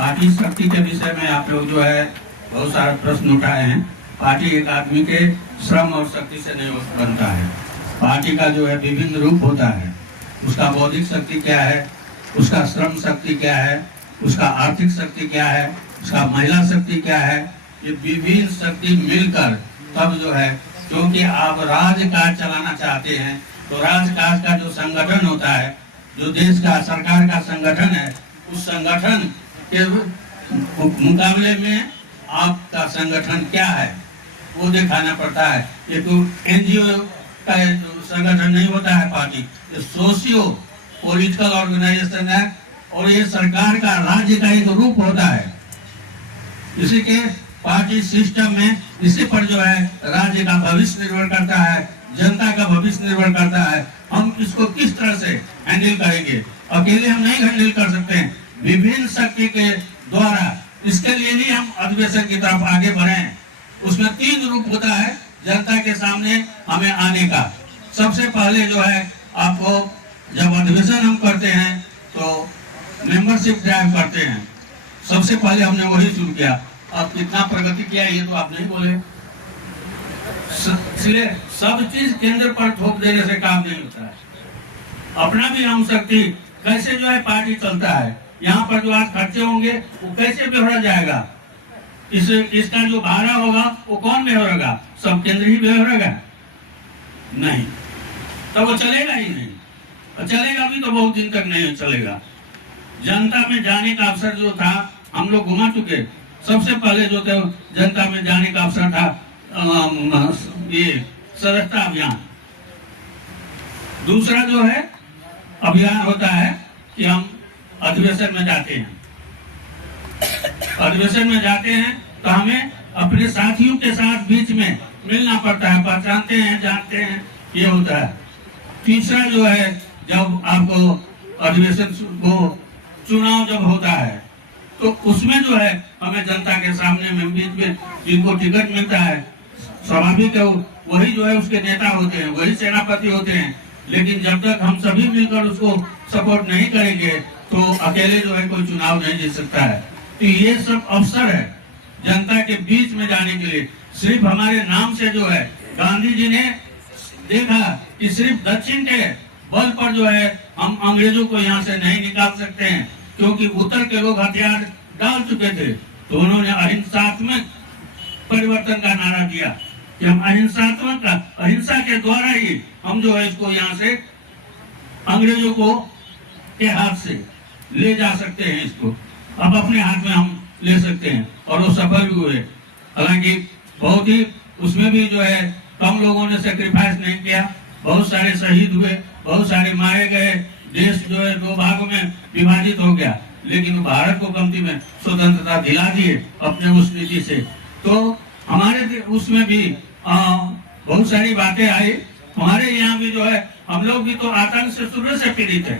Party शक्ति के विषय में आप लोग जो है बहुत सारे प्रश्न उठाए हैं। पार्टी एक आदमी के श्रम और शक्ति से नहीं बनता है। पार्टी का जो है विभिन्न रूप होता है। उसका बौद्धिक शक्ति क्या है, उसका श्रम शक्ति क्या है, उसका आर्थिक शक्ति क्या है, उसका महिला शक्ति क्या है। ये विभिन्न शक्ति मिलकर तब जो है, क्योंकि आप राजकाज चलाना चाहते हैं तो राजकाज का जो संगठन होता है, जो देश का सरकार का संगठन है, उस संगठन के मुकाबले में आपका संगठन क्या है वो दिखाना पड़ता है। ये तो एनजीओ का संगठन नहीं होता है पार्टी, ये सोशियो पॉलिटिकल ऑर्गेनाइजेशन है और ये सरकार का राज्य का एक रूप होता है। इसी के पार्टी सिस्टम में इसी पर जो है राज्य का भविष्य निर्भर करता है, जनता का भविष्य निर्भर करता है। हम इसको किस तरह से हैंडल करेंगे, अकेले हम नहीं हैंडल कर सकते हैं, विभिन्न शक्ति के द्वारा। इसके लिए ही हम अधिवेशन की तरफ आगे बढ़े हैं। उसमें 3 रूप होता है जनता के सामने हमें आने का। सबसे पहले जो है आपको जब अधिवेशन हम करते हैं तो मेंबरशिप ड्राइव करते हैं। सबसे पहले हमने वही शुरू किया। अब कितना प्रगति किया ये तो आप नहीं बोले। इसलिए सब चीज केंद्र पर थोप देने से काम नहीं होता है। अपना भी हम शक्ति कैसे जो है पार्टी चलता है, यहाँ पर जो आज खर्चे होंगे वो कैसे बेहरा जाएगा, इसका जो भाड़ा होगा वो कौन बेहरेगा, सब केंद्र ही बेहरेगा नहीं, तो वो चलेगा ही नहीं। और चलेगा भी तो बहुत दिन तक नहीं चलेगा। जनता में जाने का अवसर जो था हम लोग घुमा चुके। सबसे पहले जो थे जनता में जाने का अवसर था ये सदस्यता अभियान। दूसरा जो है अभियान होता है कि हम अधिवेशन में जाते हैं। अधिवेशन में जाते हैं तो हमें अपने साथियों के साथ बीच में मिलना पड़ता है, पहचानते हैं, जानते हैं, ये होता है। तीसरा जो है जब आपको अधिवेशन को चुनाव जब होता है तो उसमें जो है हमें जनता के सामने में बीच में जिनको टिकट मिलता है, स्वाभाविक है वही जो है उसके नेता होते हैं, वही सेनापति होते हैं। लेकिन जब तक हम सभी मिलकर उसको सपोर्ट नहीं करेंगे तो अकेले जो है कोई चुनाव नहीं जीत सकता है। तो ये सब अवसर है जनता के बीच में जाने के लिए। सिर्फ हमारे नाम से जो है गांधी जी ने देखा कि सिर्फ दक्षिण के बल पर जो है हम अंग्रेजों को यहाँ से नहीं निकाल सकते हैं, क्योंकि उत्तर के लोग हथियार डाल चुके थे। तो उन्होंने अहिंसात्मक परिवर्तन का नारा दिया कि हम अहिंसा के द्वारा ही हम जो है इसको यहाँ से अंग्रेजों को के हाथ से ले जा सकते हैं, इसको अब अपने हाथ में हम ले सकते हैं। और वो सफल भी हुए। हालांकि बहुत ही उसमें भी जो है कम लोगों ने सेक्रीफाइस नहीं किया, बहुत सारे शहीद हुए, बहुत सारे मारे गए, देश जो है 2 भागों में विभाजित हो गया, लेकिन भारत को कमती में स्वतंत्रता दिला दिए अपने उस नीति से। तो हमारे उसमें भी बहुत सारी बातें आई। हमारे यहाँ भी जो है हम लोग भी तो आतंक से शुरू से पीड़ित है।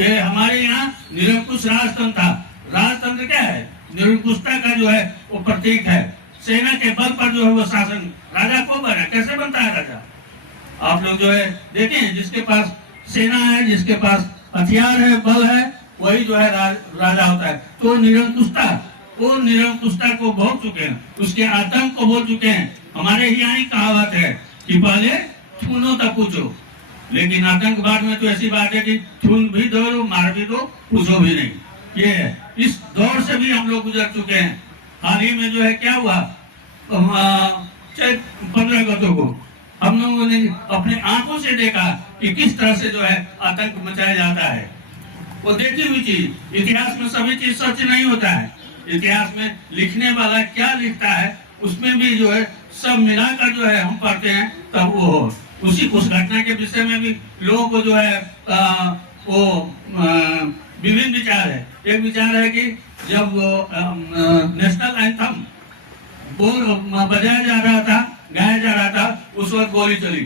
ये हमारे यहाँ निरंकुश राजतंत्र था। राजतंत्र क्या है? निरंकुशता का जो है वो प्रतीक है। सेना के बल पर जो है वो शासन, राजा को बना, कैसे बनता है राजा? आप लोग जो है देखें, जिसके पास सेना है, जिसके पास हथियार है, बल है, वही जो है राजा होता है। तो वो निरंकुशता को भोग चुके हैं, उसके आतंक को भूल चुके हैं। हमारे यहाँ ही कहावत है कि पहले खूनो तक पूछो, लेकिन आतंकवाद में तो ऐसी बात है कि खून भी दो, मार भी दो, पूछो भी नहीं। ये है, इस दौर से भी हम लोग गुजर चुके हैं। हाल ही में जो है क्या हुआ, 15 अगस्त को हम लोगों ने अपने आंखों से देखा कि किस तरह से जो है आतंक मचाया जाता है। वो देखी हुई चीज, इतिहास में सभी चीज सच नहीं होता है। इतिहास में लिखने वाला क्या लिखता है उसमें भी जो है सब मिलाकर जो है हम पढ़ते हैं, तब वो उस घटना के विषय में भी लोगों को जो है विभिन्न विचार है। एक विचार है कि जब नेशनल एंथम बजाया जा रहा था, गाया जा रहा था, उस वक्त गोली चली।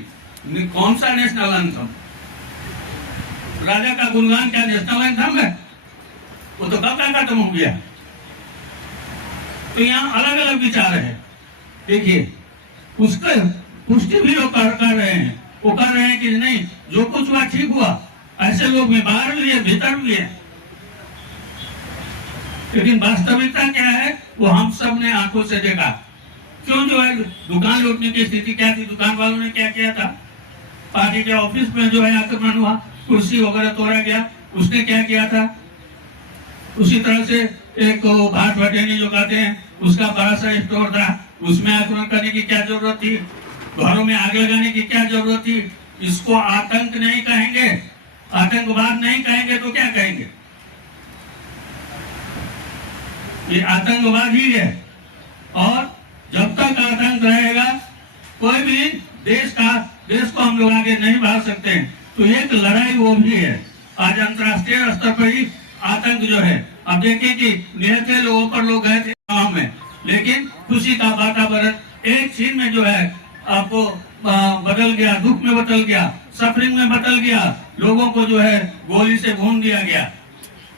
कौन सा नेशनल एंथम? राजा का गुणगान क्या नेशनल एंथम है? वो तो कब का खत्म हो गया। तो यहाँ अलग अलग विचार है। देखिए उसका पुष्टि भी लोग कर रहे हैं। वो कर रहे हैं कि नहीं, जो कुछ हुआ ठीक हुआ। ऐसे लोग में बाहर भी है, भीतर भी है। लेकिन वास्तविकता क्या है वो हम सब ने आंखों से देखा। क्यों जो है दुकान लूटने की स्थिति क्या थी, दुकान वालों ने क्या किया था, पार्टी के ऑफिस में जो है आक्रमण हुआ, कुर्सी वगैरह तोड़ा गया, उसने क्या किया था। उसी तरह से एक भाट भटेनी जो कहते हैं उसका बड़ा सा स्टोर था, उसमें आक्रमण करने की क्या जरूरत थी, घरों में आग लगाने की क्या जरूरत थी। इसको आतंक नहीं कहेंगे, आतंकवाद नहीं कहेंगे तो क्या कहेंगे, ये आतंकवाद ही है। और जब तक आतंक रहेगा कोई भी देश को हम लोग आगे नहीं बढ़ा सकते हैं। तो एक लड़ाई वो भी है, आज अंतर्राष्ट्रीय स्तर पर ही आतंक जो है। अब देखिए कि निहत्थे लोगों पर लोग गए थे गाँव में, लेकिन खुशी का वातावरण एक चीज में जो है आपको बदल गया, दुख में बदल गया, सफरिंग में बदल गया, लोगों को जो है गोली से भून दिया गया।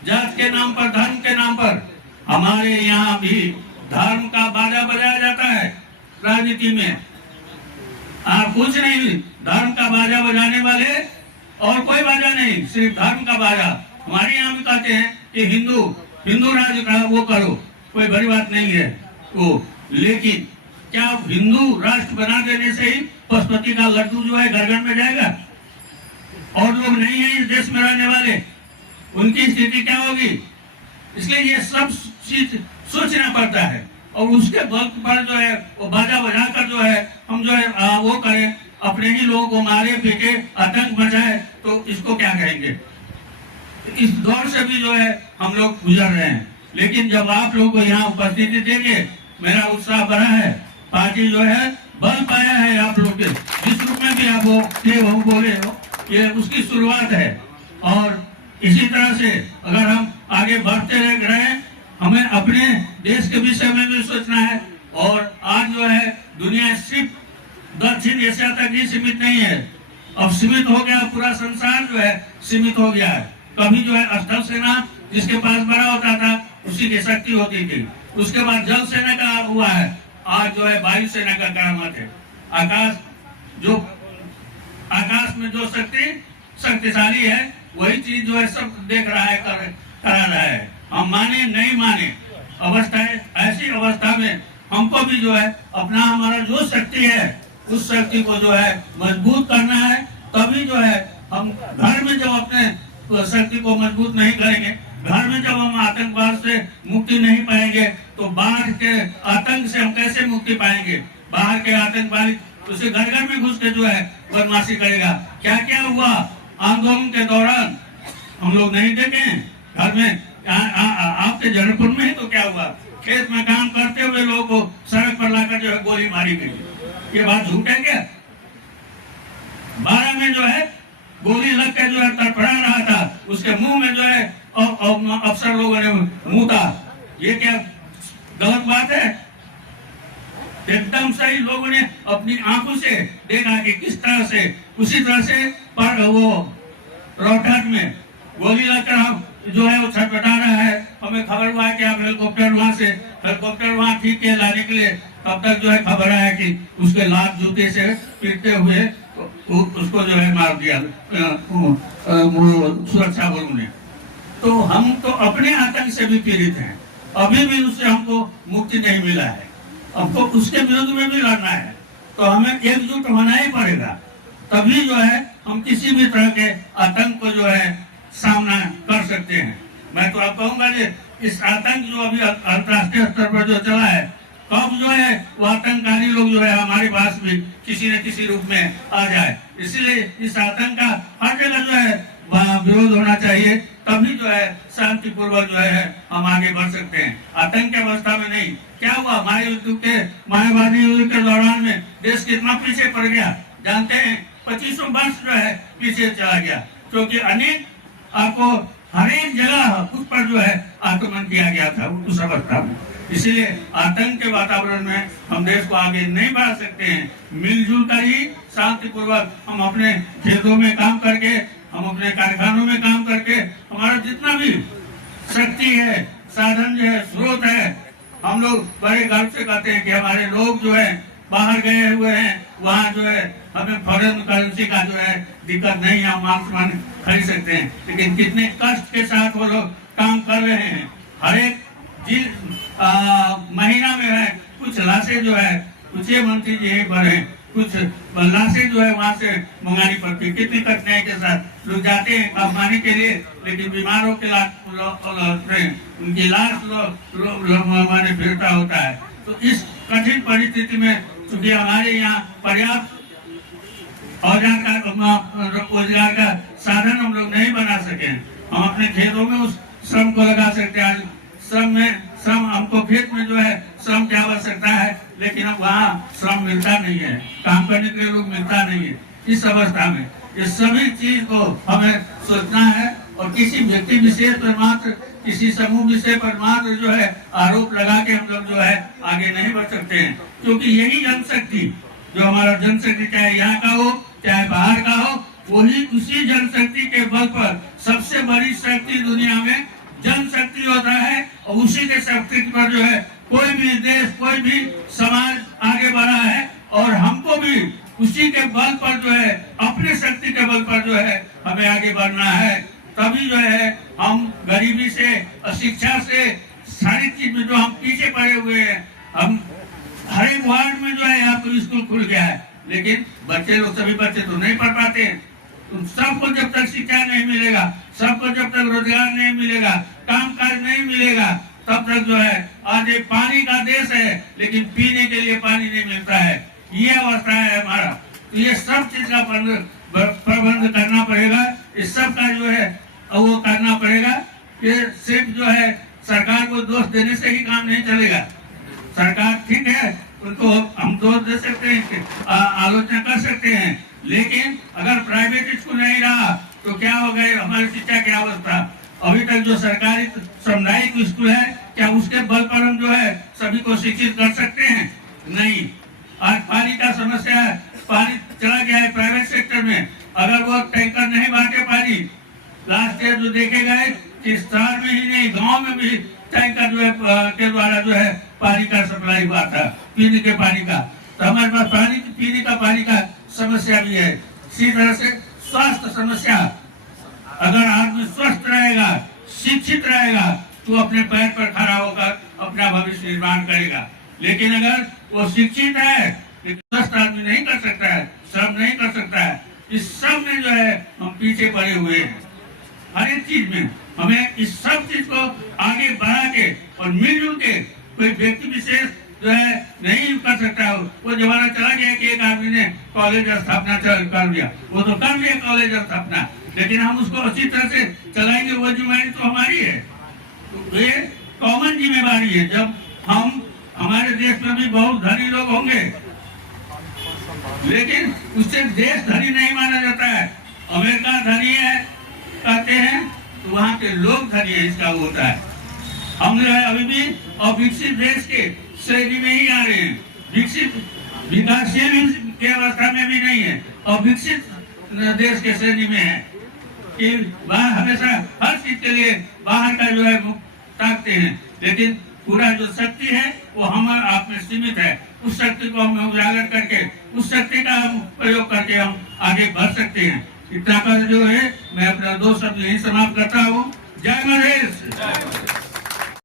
जात के नाम पर, धर्म के नाम पर हमारे यहाँ भी धर्म का बाजा बजाया जाता है राजनीति में। आप कुछ नहीं, धर्म का बाजा बजाने वाले और कोई बाजा नहीं, सिर्फ धर्म का बाजा। हमारे यहाँ भी कहते हैं कि हिंदू राज का वो करो, कोई बड़ी बात नहीं है वो। लेकिन क्या हिंदू राष्ट्र बना देने से ही पशुपति का लड्डू जो है घर घर में जाएगा? और लोग नहीं है इस देश में रहने वाले, उनकी स्थिति क्या होगी? इसलिए ये सब चीज सोचना पड़ता है। और उसके बल पर जो है वो बाजा बजाकर जो है हम जो है वो करें, अपने ही लोगों को मारे पीटे, आतंक मचाए, तो इसको क्या कहेंगे? इस दौर से भी जो है हम लोग गुजर रहे हैं। लेकिन जब आप लोग को यहाँ उपस्थिति देंगे, मेरा उत्साह बढ़ा है। पार्टी जो है बल पाया है आप लोग के, जिस रूप में भी आप वो बोले हो, ये उसकी शुरुआत है। और इसी तरह से अगर हम आगे बढ़ते रहे, हमें अपने देश के विषय में भी सोचना है। और आज जो है दुनिया सिर्फ दक्षिण एशिया तक ही सीमित नहीं है, अब सीमित हो गया, पूरा संसार जो है सीमित हो गया है। कभी जो है स्थल सेना जिसके पास बड़ा होता था उसी की शक्ति होती थी, उसके बाद जल सेना का हुआ है, आज जो है वायु सेना का करामत है। आकाश में जो शक्तिशाली है वही चीज जो है सब देख रहा है, करा रहा है। हम माने नहीं माने, अवस्था ऐसी अवस्था में हमको भी जो है अपना हमारा जो शक्ति है उस शक्ति को जो है मजबूत करना है। तभी जो है हम घर में जब अपने शक्ति को मजबूत नहीं करेंगे, घर में जब हम आतंकवाद से मुक्ति नहीं पाएंगे, तो बाहर के आतंक से हम कैसे मुक्ति पाएंगे? बाहर के आतंकवादी उसे घर घर में घुस के जो है बदमाशी करेगा। क्या क्या हुआ आंदोलन के दौरान हम लोग नहीं देखे? घर में आपके जनकपुर में ही तो क्या हुआ, खेत में काम करते हुए लोगों को सड़क पर लाकर जो है गोली मारी गई। ये बात झूठ है क्या? 12 में जो है गोली लग के जो है तड़फड़ा रहा था, उसके मुंह में जो है अफसर लोगों ने मुंह था। ये क्या गलत बात है? एकदम सही, लोगों ने अपनी आंखों से देखा कि किस तरह से, उसी तरह से पर वो रोहतक में गोली लगकर हम जो है वो छटपटा रहा है। हमें खबर हुआ है कि आप हेलीकॉप्टर वहाँ ठीक के लाने के लिए, तब तक जो है खबर आया कि उसके लात जूते से पीटते हुए उसको जो है मार दिया सुरक्षा बलों ने। तो हम तो अपने आतंक से भी पीड़ित हैं, अभी भी उससे हमको मुक्ति नहीं मिला है। हमको उसके विरुद्ध में भी लड़ना है, तो हमें एकजुट होना ही पड़ेगा। तभी जो है हम किसी भी तरह के आतंक को जो है सामना कर सकते हैं। मैं तो आप कहूंगा कि इस आतंक जो अभी अंतर्राष्ट्रीय स्तर पर जो चला है, कब जो है वो आतंककारी लोग जो है हमारे पास भी किसी न किसी रूप में आ जाए। इसलिए इस आतंक का हर जगह जो है विरोध होना चाहिए, तभी जो है शांतिपूर्वक जो है हम आगे बढ़ सकते हैं, आतंक की अवस्था में नहीं। क्या हुआ मायावादी युद्ध के दौरान में देश कितना पीछे पड़ गया जानते हैं? 25 वर्ष जो है पीछे चला गया, क्योंकि अनेक आपको हर एक जगह उस पर जो है आक्रमण किया गया था उस अवस्था में। इसलिए आतंक के वातावरण में हम देश को आगे नहीं बढ़ा सकते हैं। मिलजुल कर ही शांतिपूर्वक हम अपने खेतों में काम करके, हम अपने कारखानों में काम करके, हमारा जितना भी शक्ति है, साधन जो है, स्रोत है, हम लोग बड़े गर्व से कहते हैं कि हमारे लोग जो है बाहर गए हुए हैं, वहाँ जो है हमें फॉरेन करेंसी का जो है दिक्कत नहीं है, हम आसमान खरीद सकते हैं। लेकिन कितने कष्ट के साथ वो लोग काम कर रहे हैं, हर एक जिन महीना में है कुछ लाशें जो है कुछ ये मंत्री जी एक बार है कुछ लाशें जो है वहाँ से मंगानी पड़ती है। कितनी कठिनाई के साथ लोग जाते हैं कमाने के लिए, लेकिन बीमारों के उनकी लाश हमारे फिरता होता है। तो इस कठिन परिस्थिति में चूंकि हमारे यहाँ पर्याप्त रोजगार का साधन हम लोग नहीं बना सके, हम अपने खेतों में उस श्रम को लगा सकते हैं। श्रम हमको खेत में जो है श्रम की आवश्यकता है, लेकिन अब वहाँ श्रम मिलता नहीं है, काम करने के लिए लोग मिलता नहीं है। इस अवस्था में ये सभी चीज को हमें सोचना है और किसी व्यक्ति विशेष पर मात्र किसी समूह विषय पर मात्र जो है आरोप लगा के हम लोग जो है आगे नहीं बढ़ सकते हैं, क्योंकि यही जनशक्ति जो हमारा जनशक्ति चाहे यहाँ का हो चाहे बाहर का हो, वही उसी जनशक्ति के बल पर सबसे बड़ी शक्ति दुनिया में जनशक्ति होता है और उसी के शक्ति पर जो है कोई भी देश कोई भी समाज आगे बढ़ा है। और हमको भी उसी के बल पर जो है अपने शक्ति के बल पर जो है हमें आगे बढ़ना है। तभी जो है हम गरीबी से शिक्षा से सारी चीज में जो हम पीछे पड़े हुए हैं, हम हर एक वार्ड में जो है यहाँ पर स्कूल खुल गया है, लेकिन बच्चे लोग सभी बच्चे तो नहीं पढ़ पाते हैं। सबको जब तक शिक्षा नहीं मिलेगा, सबको जब तक रोजगार नहीं मिलेगा, काम काज नहीं मिलेगा, तब तक जो है आज ये पानी का देश है लेकिन पीने के लिए पानी नहीं मिलता है। ये अवस्था है हमारा। तो ये सब चीज का प्रबंध करना पड़ेगा। इस सब का जो है वो करना पड़ेगा कि सिर्फ जो है सरकार को दोष देने से ही काम नहीं चलेगा। सरकार ठीक है, उनको हम दोष दे सकते हैं, आलोचना कर सकते हैं, लेकिन अगर प्राइवेट स्कूल नहीं रहा तो क्या हो गए हमारी शिक्षा की अवस्था। अभी तक जो सरकारी सामुदायिक स्कूल है, क्या उसके बल पर हम जो है सभी को शिक्षित कर सकते हैं? नहीं। आज पानी का समस्या है, पानी चला गया है प्राइवेट सेक्टर में, अगर वो टैंकर नहीं बांटे पानी, लास्ट ईयर जो देखे गए कि शहर में ही नहीं गाँव में भी टैंकर जो है के द्वारा जो है पानी का सप्लाई हुआ था, पीने के पानी का। तो हमारे पास पीने का पानी का समस्या भी है। इसी तरह से स्वास्थ्य समस्या, अगर आदमी स्वस्थ रहेगा शिक्षित रहेगा तो अपने पैर पर खड़ा होकर अपना भविष्य निर्माण करेगा। लेकिन अगर वो शिक्षित है लेकिन स्वस्थ आदमी नहीं कर सकता है, श्रम नहीं कर सकता है, इस सब में जो है हम पीछे पड़े हुए हैं। हर एक चीज में हमें इस सब चीज को आगे बढ़ा के और मिलजुल के, कोई व्यक्ति विशेष जो है नहीं कर सकता है। वो जमाना चला गया कि एक आदमी ने कॉलेज स्थापना कर दिया, वो तो कर लिया कॉलेज स्थापना, लेकिन हम उसको अच्छी तरह से चलाएंगे वो जिम्मेदारी तो हमारी है। तो ये कॉमन जिम्मेदारी है। जब हम हमारे देश में भी बहुत धनी लोग होंगे, लेकिन उससे देश धनी नहीं माना जाता है। अमेरिका धनी है कहते हैं तो वहाँ के लोग धनी है, इसका होता है। हम जो है अभी भी अविकसित देश के श्रेणी में ही आ रहे हैं, विकसित विकासशील के अवस्था में भी नहीं है, अविकसित देश के श्रेणी में है कि वह हमेशा हर चीज के लिए बाहर का जो है ताकते हैं, लेकिन पूरा जो शक्ति है वो हमारे आप में सीमित है। उस शक्ति को हम उजागर करके उस शक्ति का हम प्रयोग करके हम आगे बढ़ सकते हैं। इतना कर जो है मैं अपना 2 शब्द यही समाप्त करता हूँ। जय महेश।